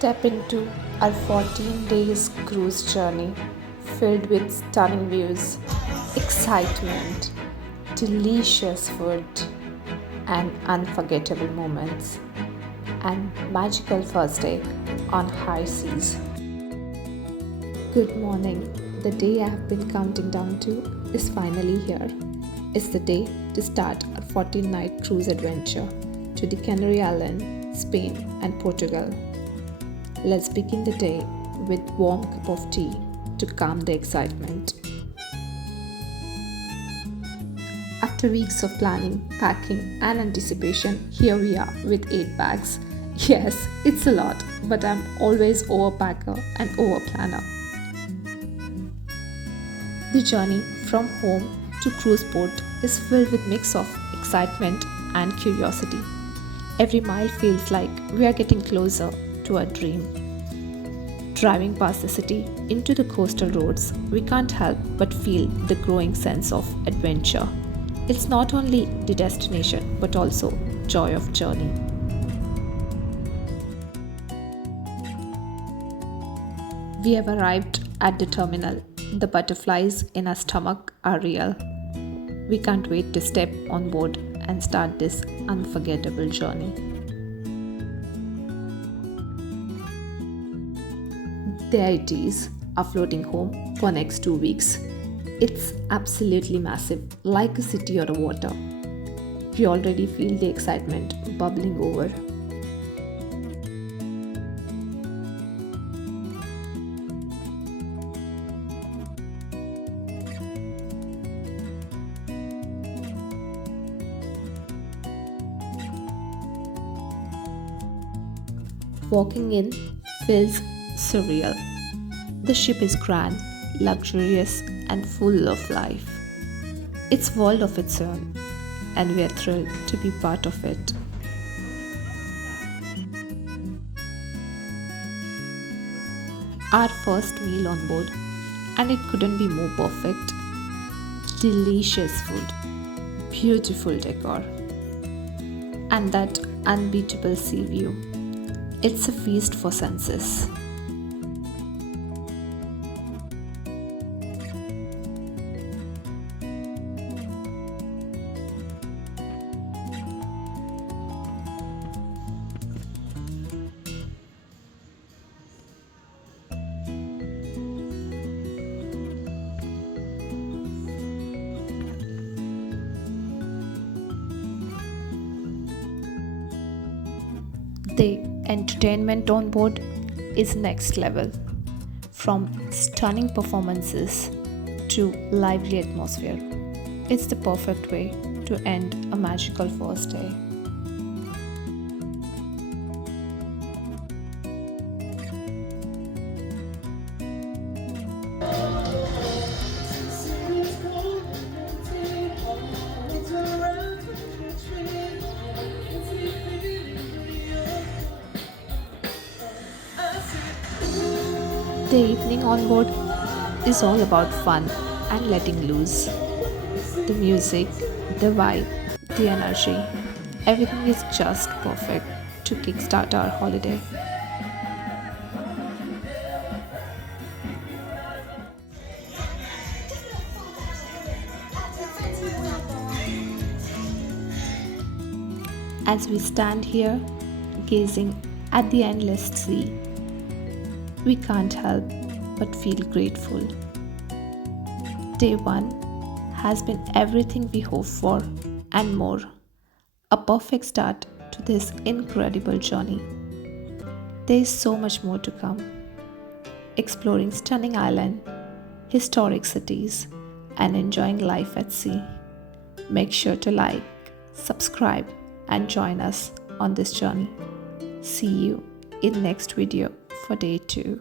Step into our 14 days cruise journey filled with stunning views, excitement, delicious food, and unforgettable moments, and magical first day on high seas. Good morning. The day I have been counting down to is finally here. It's the day to start a 14-night cruise adventure to the Canary Islands, Spain, and Portugal. Let's begin the day with warm cup of tea to calm the excitement. After weeks of planning, packing, and anticipation, here we are with 8 bags. Yes, it's a lot, but I'm always overpacker and overplanner. The journey from home to cruise port is filled with mix of excitement and curiosity. Every mile feels like we are getting closer to a dream. Driving past the city into the coastal roads, we can't help but feel the growing sense of adventure. It's not only the destination but also joy of journey. We have arrived at the terminal. The butterflies in our stomach are real. We can't wait to step on board and start this unforgettable journey. There it is, our floating home for next 2 weeks. It's absolutely massive, like a city or a water. We already feel the excitement bubbling over. Walking in feels surreal. The ship is grand, luxurious, and full of life. It's a world of its own, and we are thrilled to be part of it. Our first meal on board, and it couldn't be more perfect. Delicious food, beautiful decor, and that unbeatable sea view. It's a feast for senses. The entertainment on board is next level. From stunning performances to lively atmosphere, it's the perfect way to end a magical first day. The evening on board is all about fun and letting loose. The music, the vibe, the energy, everything is just perfect to kickstart our holiday. As we stand here, gazing at the endless sea, we can't help but feel grateful. Day 1 has been everything we hoped for and more. A perfect start to this incredible journey. There is so much more to come. Exploring stunning islands, historic cities, and enjoying life at sea. Make sure to like, subscribe, and join us on this journey. See you in next video for day 2.